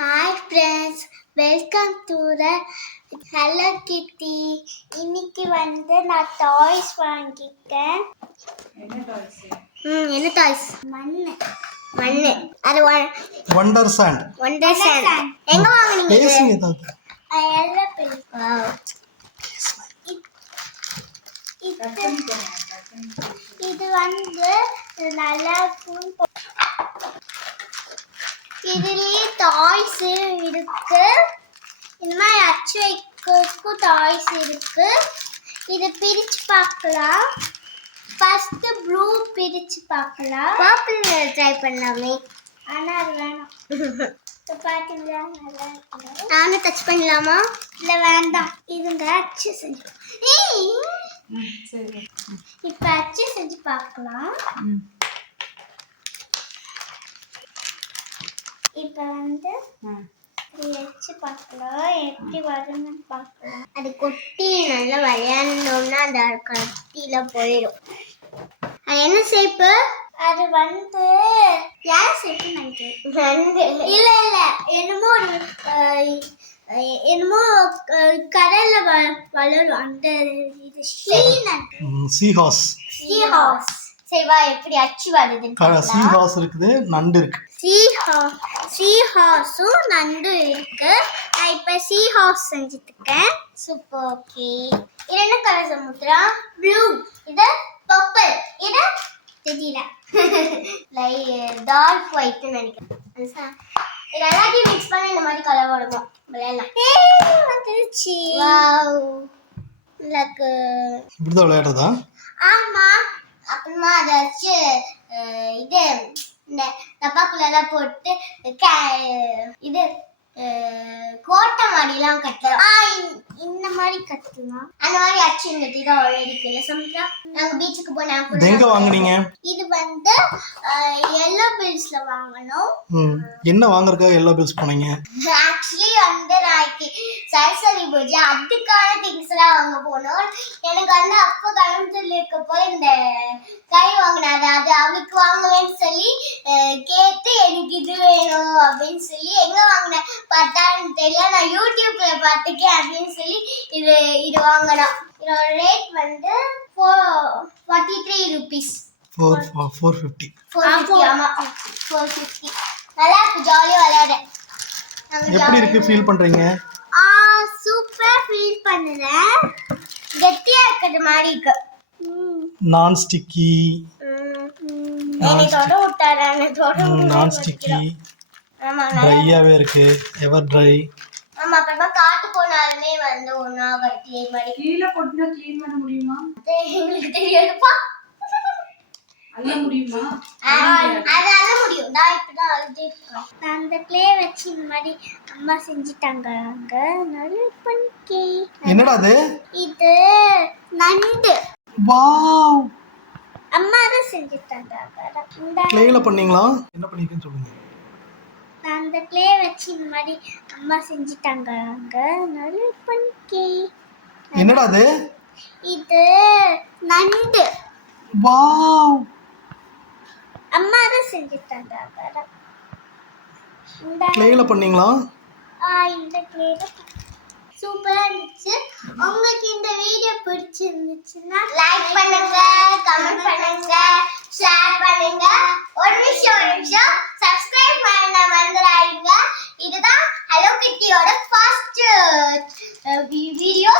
Hi friends, welcome to the Hello Kitty. இன்னைக்கு நான் toys வாங்கிட்டேன். என்ன டாய்ஸ்? என்ன டாய்ஸ்? மண்ணு. அது வண்டர் சாண்ட். எங்க வாங்குனீங்க? பேசுங்க தாத்தா. இது நல்லா இதுலயே டாய்ஸ் இருக்கு. இந்த மாதிரி அச்சு வைக்கிறதுக்கும் டாய்ஸ் இருக்கு. இது பிரிச்சு பார்க்கலாம். ஃபர்ஸ்ட் ப்ளூ பிரிச்சு பார்க்கலாம். பர்பிள் ட்ரை பண்ணலாமே. ஆனா அது வேணாம். பாத்தீங்களா நல்லா இருக்கு. நானும் டச் பண்ணலாமா? இல்ல வேண்டாம். இதுங்க அச்சு செஞ்சு. சரி. இப்ப அச்சு செஞ்சு பார்க்கலாம். இப்போ வச்சு பார்க்கலாம். எப்படி வரும்னு பார்க்கலாம். அது கொட்டி நல்லா விளையாடணும்னா அந்த கட்டியில போயிடும். அது என்ன ஷேப்பு? அது யார் ஷேப்பு நினைக்கிறேன். இல்ல என்னமோ கடல்ல வளரும் அந்த இது சீஹார்ஸ். சரிவா எப்படி அச்சு வருது? சீஹார்ஸ் இருக்குது, நண்டு இருக்கு. சீஹார்ஸும் நண்டு இருக்கு. நான் இப்ப சீஹார்ஸ் செஞ்சுட்டு இருக்கேன். சூப்பர். ஓகே, இது என்ன கலர் சமுத்திரா? ப்ளூ. இது பர்பிள். இது தெரியல. டார்க் ஒயிட் நினைக்கிறேன். இது எல்லாத்தையும் மிக்ஸ் பண்ணி இந்த மாதிரி கலர் வருமா விளையாடலாம். வந்துருச்சு. வாவ், எனக்கு இப்படிதான் விளையாடுறதா? ஆமா. அப்புறமா அதை வச்சு இது இந்த டப்பாக்குள்ள எல்லாம் போட்டு இது கோட்டை மாடிலாம் கட்டலாம். இந்த மாதிரி கட்டலாம். அந்த மாதிரி அச்சு இந்த தீரம் இருக்குல்ல சமுத்திரா. நாங்க பீச்சுக்கு போனோம். எங்க வாங்குனீங்க? இது எல்லோ பில்ஸ்ல வாங்கணும். என்ன வாங்குறதுக்காக எல்லோ பில்ஸ் போனீங்க? ஆக்சுவலி நாளைக்கு சரஸ்வதி பூஜை, அதுக்கான திங்ஸ் எல்லாம் வாங்க போனோம். எனக்கு அப்பா கலந்துல இருக்க போல இந்த கை வாங்கினாது. அது அவளுக்கு வாங்குவேன்னு சொல்லி கேட்டு எனக்கு இது வேணும் அப்படின்னு சொல்லி எங்க வாங்கினேன் பார்த்தான்னு தெரியல. நான் யூடியூப்ல பார்த்துக்கேன் அப்படின்னு சொல்லி இது வாங்கினோம். இதோட ரேட் 43 rupees. 450. ஆமா 450. நல்லா இருக்கு, ஜாலியா விளையாட. எப்படி இருக்கு ஃபீல் பண்றீங்க? சூப்பரா ஃபீல் பண்ணுறேன். கெட்டியா இருக்கிறது மாதிரி இருக்கு. நான் ஸ்டிக்கி. நான் ஸ்டிக்கி. ஆமா, ட்ரையாவே இருக்கு. எவர் ட்ரை. ஆமா, அப்புறமா காத்து போனாலுமே ஒண்ணா கட்டி மாதிரி. கீழ போட்டுனா க்ளீன் பண்ண முடியுமா? உங்களுக்கு தெரியாதுப்பா. அள்ள முடியுமா? அதால முடியும். நான் இப்பதான் அழுதே இருக்கேன். நான் அந்த க்ளே வச்சு இந்த மாதிரி அம்மா செஞ்சிட்டாங்க. நல்லா பண்ணிக்கே. என்னடா அது? இது நண்டு. வாவ், அம்மா தான் செஞ்சிட்டாங்க. க்ளேல பண்ணீங்களா? என்ன பண்ணிருக்கீங்க சொல்லுங்க. நான் அந்த க்ளே வச்சு இந்த மாதிரி அம்மா செஞ்சிட்டாங்க. நல்லா பண்ணிக்கே. என்னடா அது? இது நண்டு. வாவ், அம்மா தான் செஞ்சிட்டாங்க. க்ளேல பண்ணீங்களா? இந்த க்ளேல சூப்பரா இருந்துச்சு. உங்களுக்கு இந்த வீடியோ பிடிச்சிருந்துச்சுன்னா லைக் பண்ணுங்க, கமெண்ட் பண்ணுங்க, ஷேர் பண்ணுங்க. ஒரு நிமிஷம் சப்ஸ்கிரைப் பண்ண மறந்துடாதீங்க. இதுதான் ஹலோ கிட்டியோட ஃபர்ஸ்ட் வீடியோ.